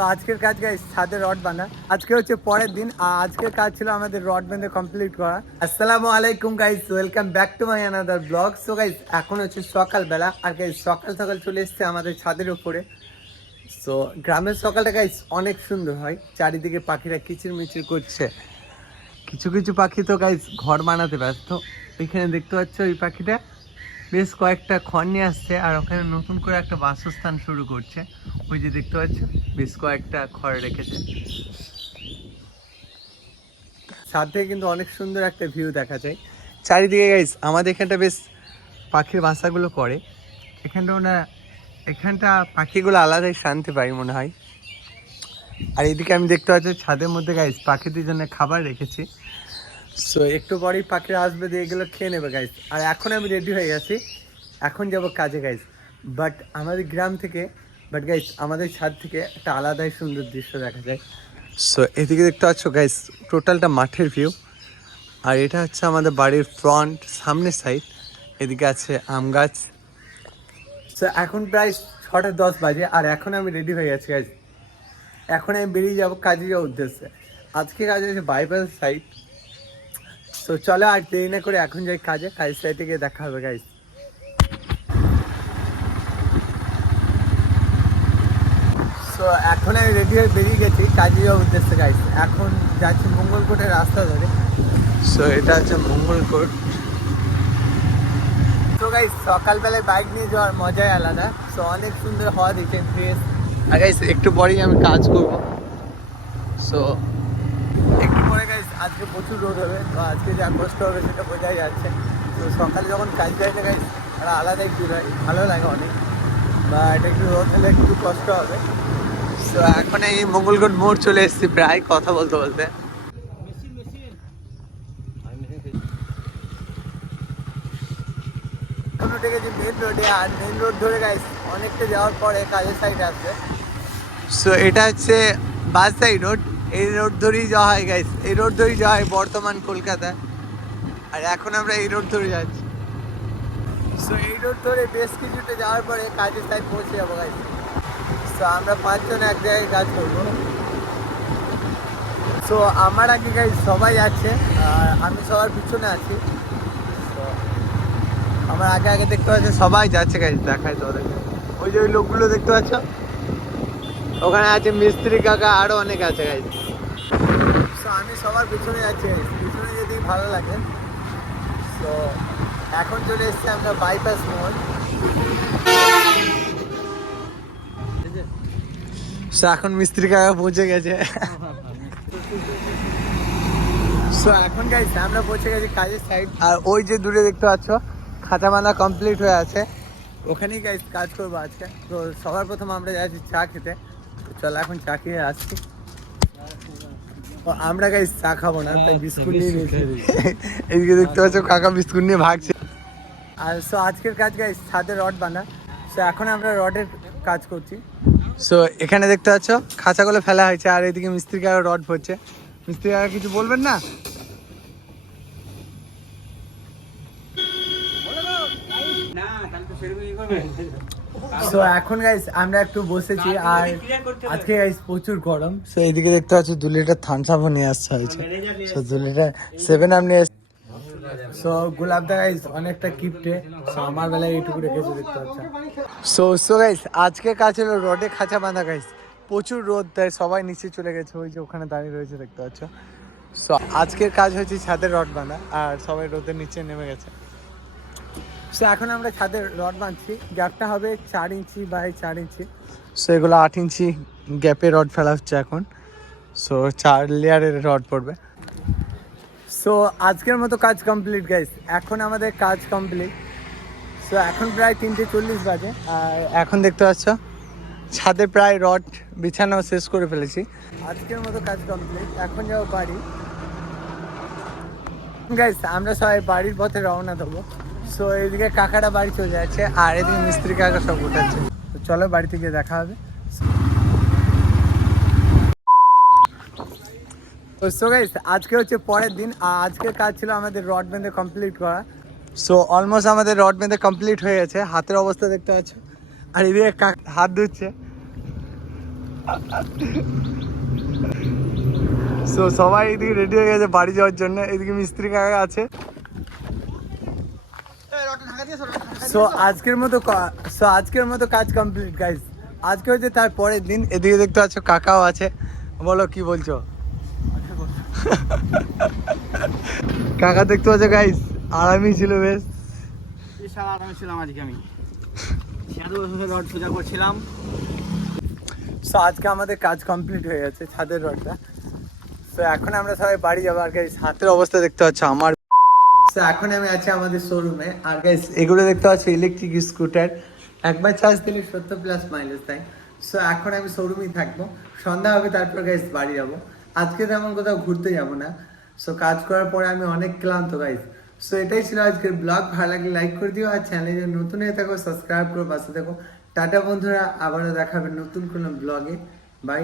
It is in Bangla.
তো আজকের কাজ গাইস ছাদে রড বাঁধা। আজকে হচ্ছে পরের দিন, আর আজকের কাজ ছিল আমাদের রড বেঁধে কমপ্লিট করা। আসসালামু আলাইকুম guys welcome back to my another vlog so guys এখন হচ্ছে সকালবেলা, আর গাইস সকাল সকাল চলে এসছে আমাদের ছাদের উপরে। সো গ্রামের সকালটা গাইস অনেক সুন্দর হয়। চারিদিকে পাখিরা কিচির মিচির করছে। কিছু কিছু পাখি তো গাইস ঘর বানাতে ব্যস্ত। এখানে দেখতে পাচ্ছ ওই পাখিটা। বেশ কয়েকটা খড় নিয়ে আসছে, আর ওখানে নতুন করে একটা বাসস্থান শুরু করছে। ওই যে দেখতে পাচ্ছ, বেশ কয়েকটা খড় রেখেছে। থেকে কিন্তু অনেক সুন্দর একটা ভিউ দেখা যায়। চারিদিকে গাইস আমাদের এখানটা বেশ পাখির বাসাগুলো করে। এখানটা ওনা, এখানটা পাখিগুলো আলাদাই শান্তি পাই মনে হয়। আর এদিকে আমি দেখতে পাচ্ছি, ছাদের মধ্যে গাইস পাখিদের জন্য খাবার রেখেছি। সো একটু পরেই পাখিরা আসবে, দিয়ে এগুলো খেয়ে নেবে গাইস আর এখন আমি রেডি হয়ে গেছি। এখন যাব কাজে গাইস বাট আমাদের গ্রাম থেকে বাট গাইস আমাদের ছাদ থেকে একটা আলাদাই সুন্দর দৃশ্য দেখা যায়। সো এদিকে দেখতে পাচ্ছ গাইস টোটালটা মাঠের ভিউ আর এটা হচ্ছে আমাদের বাড়ির ফ্রন্ট সামনের সাইড এদিকে আছে আম গাছ। সো এখন প্রায় ছটা দশ বাজে, আর এখন আমি রেডি হয়ে গেছি গাইস এখন আমি বেরিয়ে যাব কাজে যাওয়ার উদ্দেশ্যে। আজকে কাজ আছে বাইপাস সাইড তো চলো আর দেরি না করে এখন যাই কাজে কাজ সাইডে গিয়ে দেখা হবে গাইস সো এখন আমি রেডি হয়ে বেরিয়ে গেছি কাজে যাওয়ার উদ্দেশ্যে গাইস এখন যাচ্ছি মঙ্গলকোটের রাস্তা ধরে। সো এটা হচ্ছে মঙ্গলকোট। তো গাইস সকালবেলায় বাইক নিয়ে যাওয়ার মজাই আলাদা। সো অনেক সুন্দর হওয়া দিচ্ছে ফ্রেশ আর গাইস একটু পরেই আমি কাজ করব। সো আজকে প্রচুর রোদ হবে, তো আজকে যা কষ্ট হবে সেটা বোঝাই যাচ্ছে। তো সকালে যখন কাজ যাইতে গাইস একটা আলাদাই ফিল হয়। ভালো লাগে অনেক। বা এটা একটু রোদ হলে একটু কষ্ট হবে। তো এখন এই মঙ্গলকোট মোড় চলে এসেছি প্রায়, কথা বলতে বলতে। মেন রোডে আর মেন রোড ধরে অনেকটা যাওয়ার পরে কাজের সাইড আসবে। সো এটা হচ্ছে বাস সাইড রোড এই রোড ধরেই যাওয়া হয় গাইস এই রোড ধরেই যাওয়া হয় বর্তমান কলকাতা আর এখন আমরা এই রোড ধরে যাচ্ছি। সো এই রোড ধরে বেশ কিছুটা যাওয়ার পরে কাজের সাইড পৌঁছে যাব গাইস সো আমরা পাঁচজন এক জায়গায় কাজ করব। সো আমার আগে গাইস সবাই আছে, আর আমি সবার পিছনে আছি। আমার আগে আগে দেখতে পাচ্ছি, সবাই যাচ্ছে গাইস দেখায় তোদের ওই যে ওই লোকগুলো দেখতে পাচ্ছ? ওখানে আছে মিস্ত্রি কাকা আরও অনেক আছে গাইস তো আমি সবার পিছনে আছি পিছনে যদি ভালো লাগে তো এখন চলে এসেছি আমরা বাইপাস মোড় সো এখন মিস্ত্রি কাকা পৌঁছে গেছে। সো এখন গাইস আমরা পৌঁছে গেছি কাজের সাইড আর ওই যে দূরে দেখতে পাচ্ছ খাতা বাঁধা কমপ্লিট হয়ে আছে। ওখানেই গাইস কাজ করব আজকে। তো সবার প্রথম আমরা যাচ্ছি চা খেতে। চলো এখন চা খেয়ে আসছি। তো আমরা গাইস চা খাব না তাই বিস্কুট নিয়ে নিয়েছি। এইদিকে দেখতে পাচ্ছ কাকা বিস্কুট নিয়ে ভাগছে। আর সো আজকের কাজ গাইস ছাদে রড বাঁধা। সো এখন আমরা রডের কাজ করছি। সো এখানে দেখতে পাচ্ছ খাঁচাগুলো ফেলা হয়েছে আর এদিকে মিস্ত্রি কাকা রড ভরছে। মিস্ত্রি কাকা কিছু বলবেন না? সো এখন গাইস আমরা একটু বসেছি আর আজকে গাইস প্রচুর গরম। সো এইদিকে দেখতে পাচ্ছ দু লিটার থামস আপও নিয়ে আসছে হয়েছে। সো দু লিটার সেভেন আপ নিয়ে সো গোলাপদা গাইস অনেকটা কিপটে। সো আমার বেলায় এইটুকু রেখেছে দেখতে পাচ্ছ। সো সো গাইস আজকে কাজ হলো রডে খাঁচা বাঁধা গাইস প্রচুর রোদ তাই সবাই নিচে চলে গেছে। ওই যে ওখানে দাঁড়িয়ে রয়েছে দেখতে পাচ্ছ। সো আজকের কাজ হচ্ছে ছাদের রড বাঁধা আর সবাই রোদের নিচে নেমে গেছে। সো এখন আমরা ছাদের রড বাঁধছি। গ্যাপটা হবে চার ইঞ্চি বাই চার ইঞ্চি। সো এগুলো আট ইঞ্চি গ্যাপে রড ফেলা হচ্ছে এখন। সো চার লেয়ারের রড পড়বে। সো আজকের মতো কাজ কমপ্লিট গাইস এখন আমাদের কাজ কমপ্লিট সো এখন প্রায় তিনটে চল্লিশ বাজে। আর এখন দেখতে পাচ্ছ ছাদে প্রায় রড বিছানো শেষ করে ফেলেছি। আজকের মতো কাজ কমপ্লিট এখন যাব বাড়ি। গাইস আমরা সবাই বাড়ির পথে রওনা দেবো। সো এদিকে কাকাটা বাড়ি চলে যাচ্ছে, আর এদিকে মিস্ত্রি কাকা সব উঠাচ্ছে। তো চলো বাড়িতে গিয়ে দেখা হবে। সো গাইস আজকে হচ্ছে পরের দিন, আর আজকের কাজ ছিল আমাদের রড বেঁধে কমপ্লিট করা। সো অলমোস্ট আমাদের রড বেঁধে কমপ্লিট হয়ে গেছে, হাতের অবস্থা দেখতে পাচ্ছ। আর এদিকে হাত ধুচ্ছে। সো সবাই এদিকে রেডি হয়ে গেছে বাড়ি যাওয়ার জন্য, এদিকে মিস্ত্রি কাকা আছে। সো আজকের মতো সো আজকের মতো কাজ কমপ্লিট গাইস আজকে হচ্ছে তার পরের দিন। এদিকে দেখতে পাচ্ছ কাকাও আছে। বলো কি বলছো? কাকা দেখতে পাচ্ছ গাইস আরামই ছিল বেশ। বিশাল আরামে ছিলাম আজকে আমি। সাধু বসে রড সোজা করছিলাম। সো আজকে আমাদের কাজ কমপ্লিট হয়ে গেছে ছাদের রডটা। তো এখন আমরা সবাই বাড়ি যাব। আর গাইস হাতের অবস্থা দেখতে পাচ্ছ আমার তো এখন আমি আছি আমাদের শোরুমে আর গাইস এগুলো দেখতে পাচ্ছ ইলেকট্রিক স্কুটার একবার চার্জ দিলে সত্তর প্লাস মাইলেজ দেয় সো এখন আমি শোরুমেই থাকব। সন্ধ্যা হবে, তারপর গাইস বাড়ি যাব। আজকে তেমন কোথাও ঘুরতে যাব না। সো কাজ করার পরে আমি অনেক ক্লান্ত গাইস সো এটাই ছিল আজকের ব্লগ ভালো লাগলে লাইক করে দিও। আর চ্যানেলে নতুন হয়ে থাকো সাবস্ক্রাইব করো, পাশে থাকো। টাটা বন্ধুরা, আবারও দেখাবে নতুন কোনো ব্লগে বাই